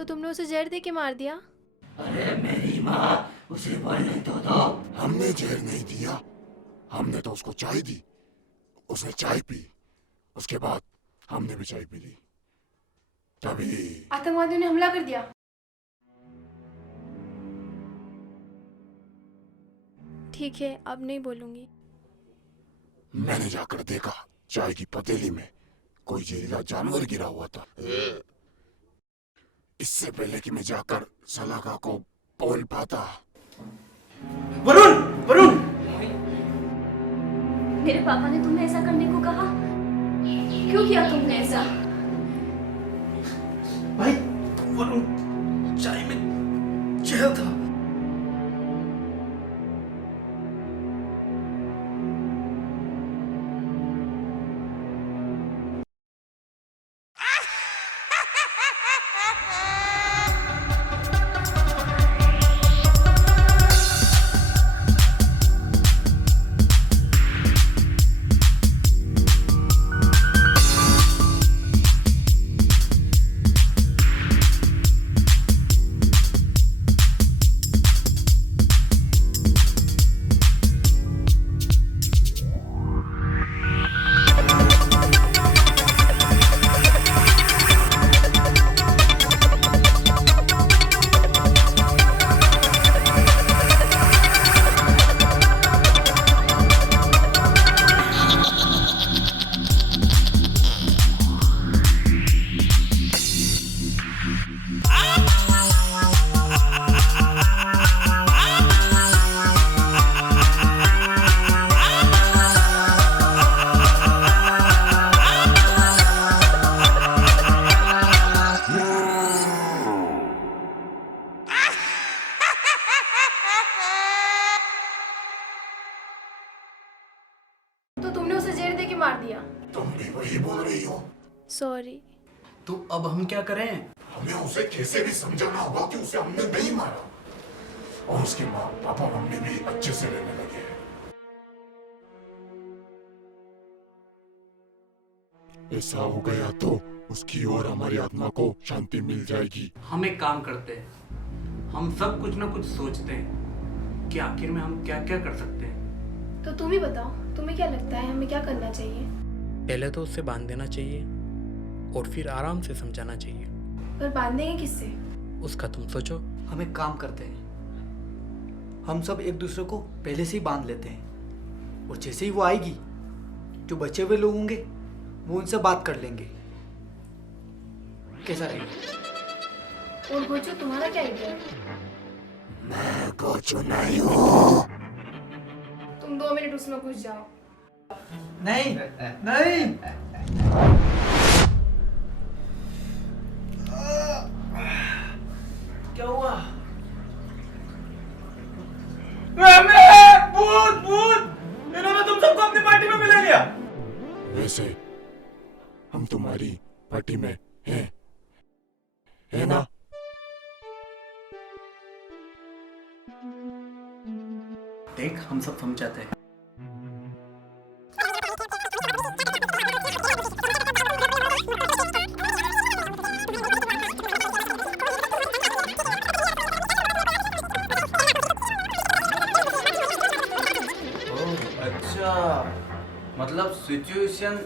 तो तुमने उसे जहर दे के मार दिया? अरे मेरी माँ, उसे बोलने तो दो। हमने जहर नहीं दिया, हमने तो उसको चाय दी। उसने चाय पी, उसके बाद हमने भी चाय पी ली, तभी आतंकवादियों ने हमला कर दिया। ठीक है, अब नहीं बोलूंगी। मैंने जाकर देखा, चाय की पतीली में कोई जहरीला जानवर गिरा हुआ था। इससे पहले कि मैं जाकर सलाखा को बोल पाता। वरुण, वरुण, मेरे पापा ने तुम्हें ऐसा करने को कहा? क्यों किया तुमने ऐसा? भाई, वरुण, चाय में जहर था। तो तुमने उसे जहर दे के मार दिया। तुम भी वही बोल रही हो? सॉरी। तो अब हम क्या करें? हमें उसे कैसे भी समझाना होगा कि उसे हमने नहीं मारा, और उसके माँ पापा मम्मी भी अच्छे से रहने लगे हैं। ऐसा हो गया तो उसकी और हमारी आत्मा को शांति मिल जाएगी। हम एक काम करते हैं, हम सब कुछ ना कुछ सोचते हैं कि आखिर में हम क्या क्या कर सकते हैं। तो तुम ही बताओ, तुम्हें क्या लगता है हमें क्या करना चाहिए? पहले तो उससे बांध देना चाहिए और फिर आराम से समझाना चाहिए। पर बांधेंगे किससे? उसका तुम सोचो। हम एक काम करते हैं, हम सब एक दूसरे को पहले से ही बांध लेते हैं, और जैसे ही वो आएगी, जो बचे हुए लोग होंगे वो उनसे बात कर लेंगे। कैसा रहेगा? और गोचू, तुम्हारा क्या आइडिया? मैं कुछ नहीं हूँ। तुम 2 मिनट उसमें घुस जाओ। नहीं, नहीं। क्या हुआ? भूत, भूत! इन्होंने तुम सबको अपनी पार्टी में मिला लिया। वैसे हम तुम्हारी पार्टी में हैं, है ना? देख, हम सब समझाते हैं। अच्छा, मतलब situation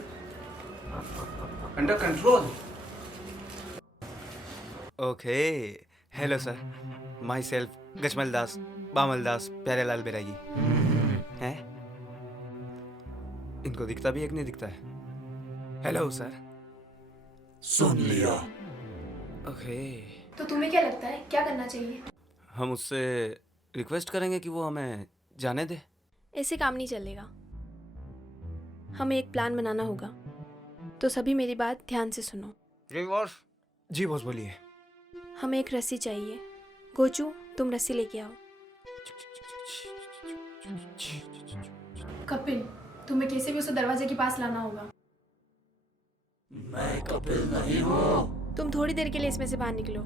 under control. Okay, hello sir, my self Gajmal Das, Bamal Das, Pyarelal Bairagi. हैं? इनको दिखता भी एक नहीं दिखता है। Hello sir. सुन लिया। ओके, तो तुम्हें क्या लगता है क्या करना चाहिए? हम उससे रिक्वेस्ट करेंगे कि वो हमें जाने दे। ऐसे काम नहीं चलेगा, हमें एक प्लान बनाना होगा। तो सभी मेरी बात ध्यान से सुनो। जी बॉस। जी बॉस, बोलिए। हमें एक रस्सी चाहिए। गोचू, तुम रस्सी लेके आओ। कपिल, तुम्हें कैसे भी उसे दरवाजे के पास लाना होगा। मैं कपिल नहीं हूँ। तुम थोड़ी देर के लिए इसमें से बाहर निकलो।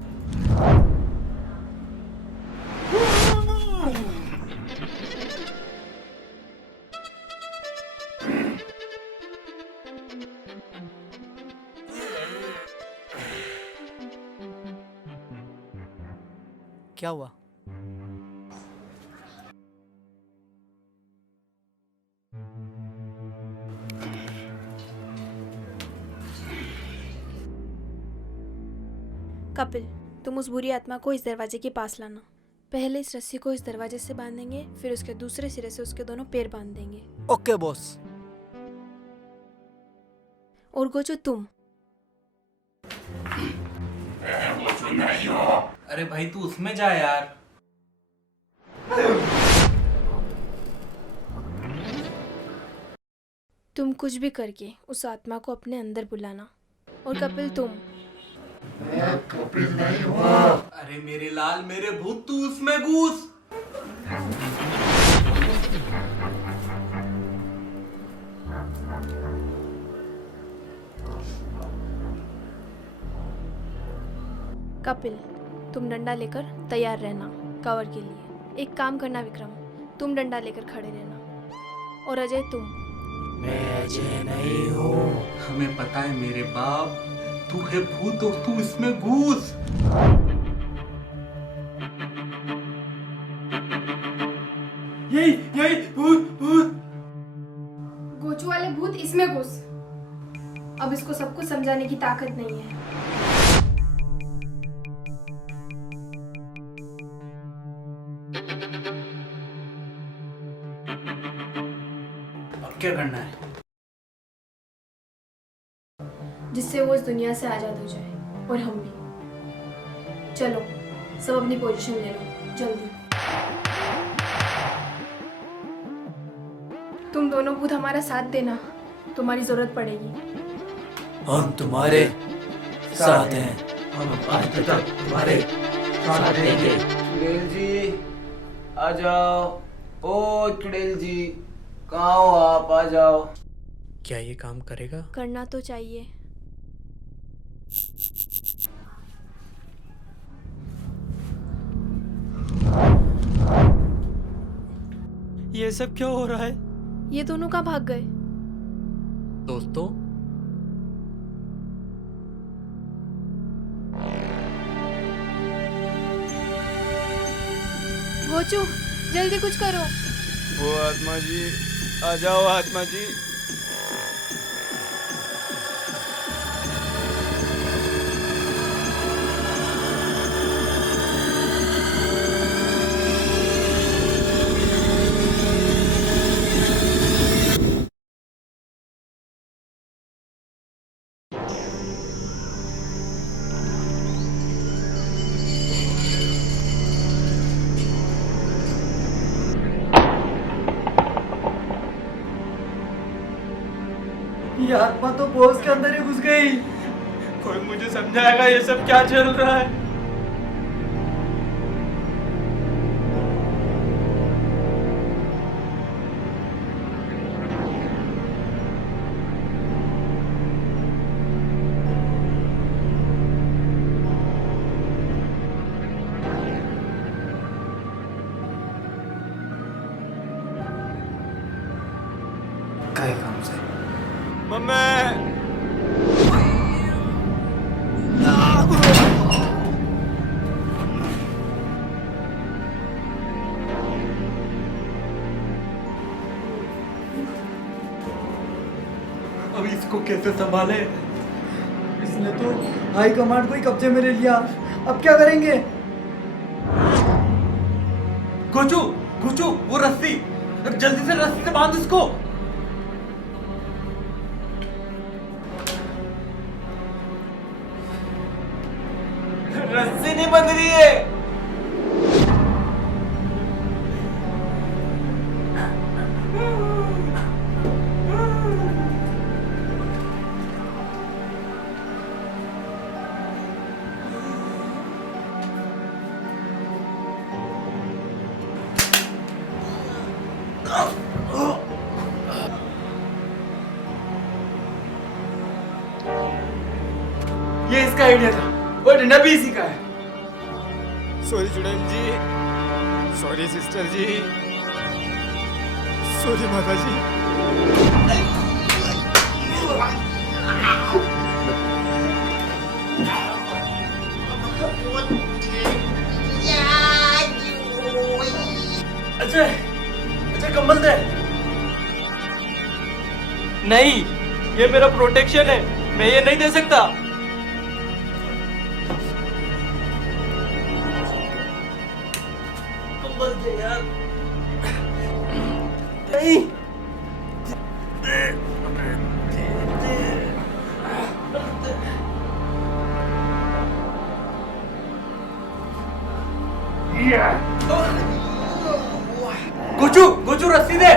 क्या हुआ? कपिल, तुम उस बुरी आत्मा को इस दरवाजे के पास लाना। पहले इस रस्सी को इस दरवाजे से बांधेंगे, फिर उसके दूसरे सिरे से उसके दोनों पैर बांध देंगे। Okay boss. और गोचू तुम। अरे भाई तू उसमें जा यार। तुम कुछ भी करके उस आत्मा को अपने अंदर बुलाना। और कपिल तुम। अरे मेरे लाल मेरे भूत, तू उसमें घुस। कपिल, तुम डंडा लेकर तैयार रहना कवर के लिए। एक काम करना विक्रम, तुम डंडा लेकर खड़े रहना। और अजय तुम। हमें पता है मेरे बाप, तू है भूत और तू इसमें घुस। यही भूत भूत। गोचू वाले भूत इसमें घुस। अब इसको सब कुछ समझाने की ताकत नहीं है। अब क्या करना है? जिससे वो इस दुनिया से आजाद हो जाए और हम भी। चलो सब अपनी पोजीशन ले लो जल्दी। तुम दोनों भूत हमारा साथ देना, तुम्हारी जरूरत पड़ेगी। हम तुम्हारे साथ हैं। हम आज तक तुम्हारे साथ देंगे। चुड़ैल जी आ जाओ। ओ चुड़ैल जी, कहाँ हो आप? आ जाओ। क्या ये काम करेगा? करना तो चाहिए। ये सब क्यों हो रहा है? ये दोनों कहाँ भाग गए? दोस्तों, गोचू जल्दी कुछ करो। वो आत्मा जी, आ जाओ आत्मा जी। ये आत्मा तो बॉस के अंदर ही घुस गई। कोई मुझे समझाएगा ये सब क्या चल रहा है? काय काम से? मम्मी, अब इसको कैसे संभाले? इसने तो हाई कमांड को ही कब्जे में ले लिया। अब क्या करेंगे? गोचू गोचू, वो रस्सी, अब जल्दी से रस्सी से बांध इसको। रस्सी नहीं बंध रही है। ये इसका आइडिया था, वो डंडा भी इसी का है। सॉरी चुड़ैल जी, सॉरी सिस्टर जी, सॉरी माता जी। अजय, अजय कंबल दे। नहीं, ये मेरा प्रोटेक्शन है, मैं ये नहीं दे सकता। कंबल दे यार। नहीं। गोचू, गोचू रस्सी दे।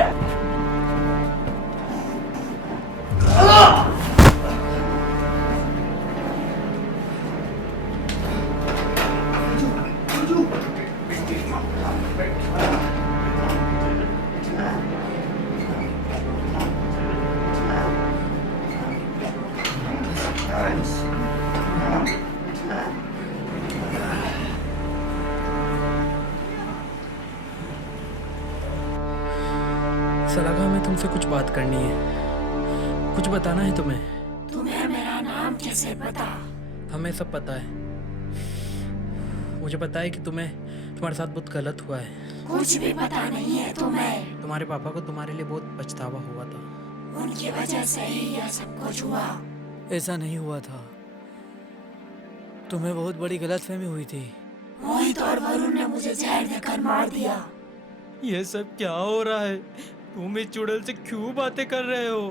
सलागा, हमें तुमसे कुछ बात करनी है, कुछ बताना है तुम्हें। तुम्हें मेरा नाम कैसे पता? हमें सब पता है। मुझे पता है कि तुम्हारे साथ बहुत गलत हुआ है। कुछ भी पता नहीं है तुम्हें। तुम्हारे पापा को तुम्हारे लिए बहुत पछतावा हुआ था। उनकी वजह से ही यह सब कुछ हुआ। ऐसा नहीं हुआ था, तुम्हें बहुत बड़ी गलतफहमी हुई थी। मोहित और वरुण ने मुझे जहर देकर मार दिया। ये सब क्या हो रहा है? तुम इस चुड़ैल से क्यों बातें कर रहे हो?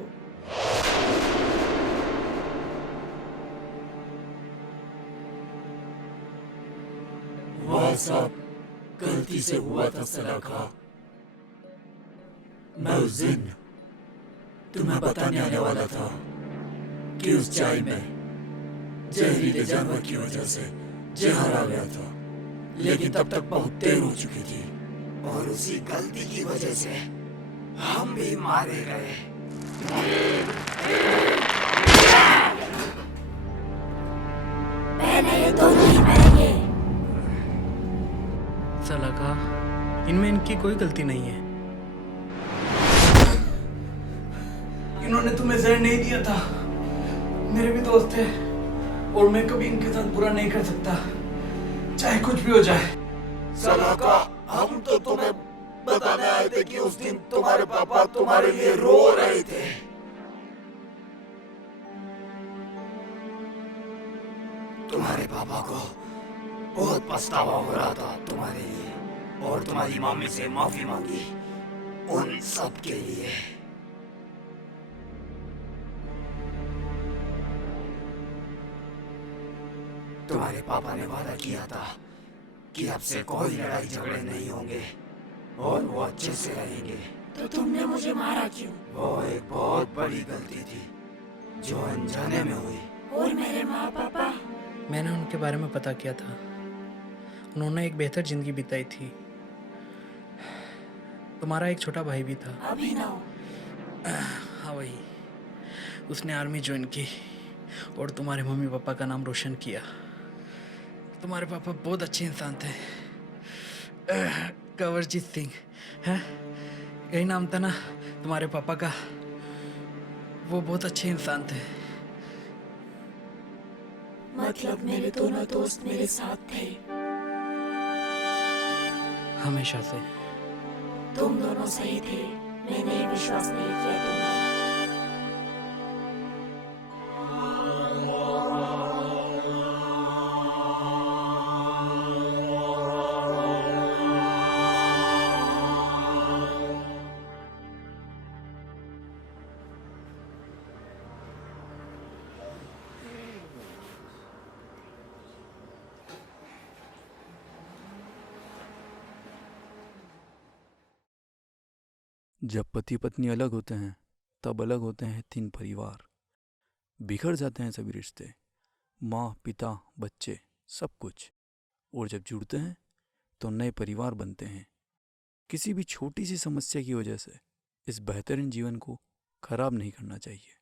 वह सब गलती से हुआ था सलाखा। मैं उस दिन तुम्हें बताने आने वाला था कि उस चाय में जहरीले जानवर की वजह से जहर आ गया था, लेकिन तब तक बहुत देर हो चुकी थी और उसी गलती की वजह से हम भी मारे गए। पहले ये दोनों ही मरेंगे। सलागा, इनमें इनकी कोई गलती नहीं है। इन्होंने तुम्हें जहर नहीं दिया था, मेरे भी दोस्त थे और मैं कभी इनके साथ बुरा नहीं कर सकता, चाहे कुछ भी हो जाए। सलाका, हम तो तुम्हें बताने आए थे कि उस दिन तुम्हारे पापा तुम्हारे लिए रो रहे थे। तुम्हारे पापा को बहुत पछतावा हो रहा था तुम्हारे लिए, और तुम्हारी मम्मी से माफी मांगी उन सब के लिए। तुम्हारे पापा ने वादा किया था कि अब से कोई लड़ाई झगड़े नहीं होंगे और वो अच्छे से रहेंगे। तो तुमने मुझे मारा क्यों? वो एक बहुत बड़ी गलती थी जो अनजाने में हुई। और मेरे माँ पापा? मैंने उनके बारे में पता किया था, उन्होंने एक बेहतर जिंदगी बिताई थी। तुम्हारा एक छोटा भाई भी था, अभिनव। हाँ वही, उसने आर्मी ज्वाइन की और तुम्हारे मम्मी पापा का नाम रोशन किया। तुम्हारे पापा बहुत अच्छे इंसान थे। कंवरजीत सिंह है, यही नाम था ना तुम्हारे पापा का। वो बहुत अच्छे इंसान थे। मतलब मेरे दोनों दोस्त मेरे साथ थे हमेशा से। तुम दोनों सही थे, मैंने ये विश्वास नहीं किया तुम्हारा। जब पति पत्नी अलग होते हैं तब अलग होते हैं 3 परिवार, बिखर जाते हैं सभी रिश्ते, माँ पिता बच्चे सब कुछ। और जब जुड़ते हैं तो नए परिवार बनते हैं। किसी भी छोटी सी समस्या की वजह से इस बेहतरीन जीवन को खराब नहीं करना चाहिए।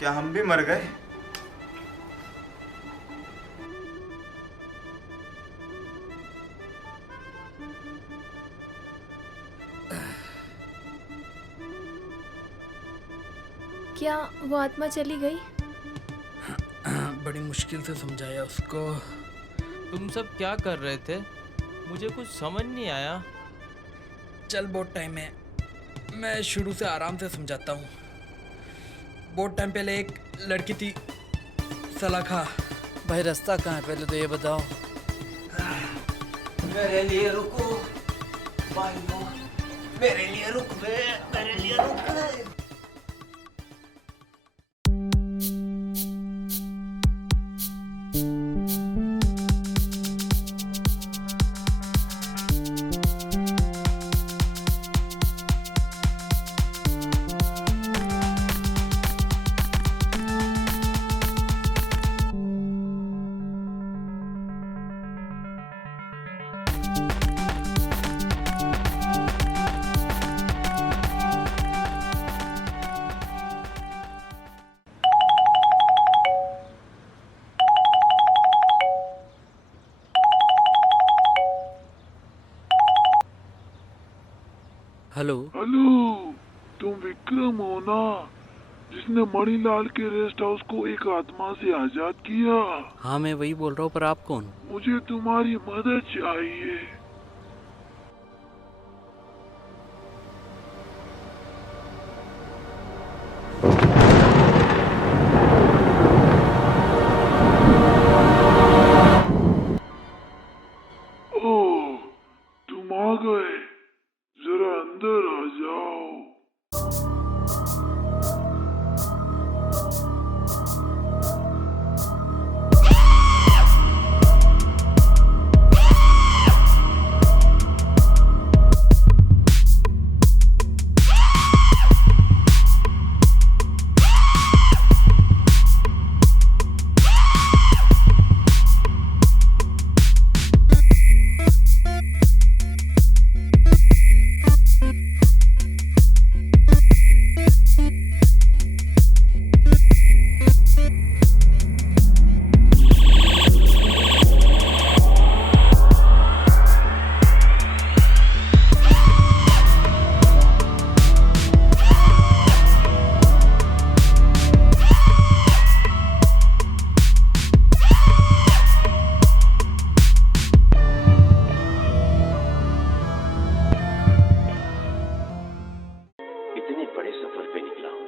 क्या हम भी मर गए? क्या वो आत्मा चली गई? बड़ी मुश्किल से समझाया उसको। तुम सब क्या कर रहे थे? मुझे कुछ समझ नहीं आया। चल बहुत टाइम है, मैं शुरू से आराम से समझाता हूँ। बहुत टाइम पहले एक लड़की थी, सलाखा। भाई रास्ता कहाँ है पहले तो ये बताओ। मेरे लिए रुको भाइयों, मेरे लिए रुक बे, मेरे लिए रुक बे। हेलो हेलो, तुम विक्रम हो ना, जिसने मणिलाल के रेस्ट हाउस को एक आत्मा से आजाद किया? हाँ मैं वही बोल रहा हूँ, पर आप कौन? मुझे तुम्हारी मदद चाहिए। ओह, तुम आ गए, जरा अंदर आ जाओ। इतने बड़े सफर पे निकला हूं,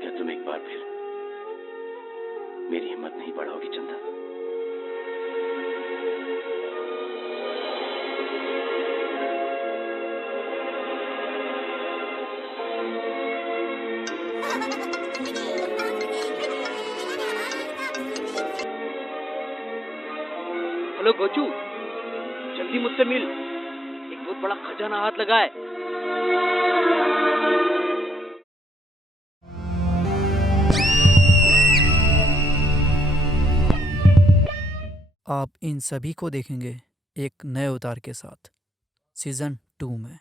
क्या तुम एक बार फिर मेरी हिम्मत नहीं बढ़ाओगी चंदा? हेलो गोचू, जल्दी मुझसे मिल, एक बहुत बड़ा खजाना हाथ लगा है। आप इन सभी को देखेंगे एक नए अवतार के साथ सीजन 2 में।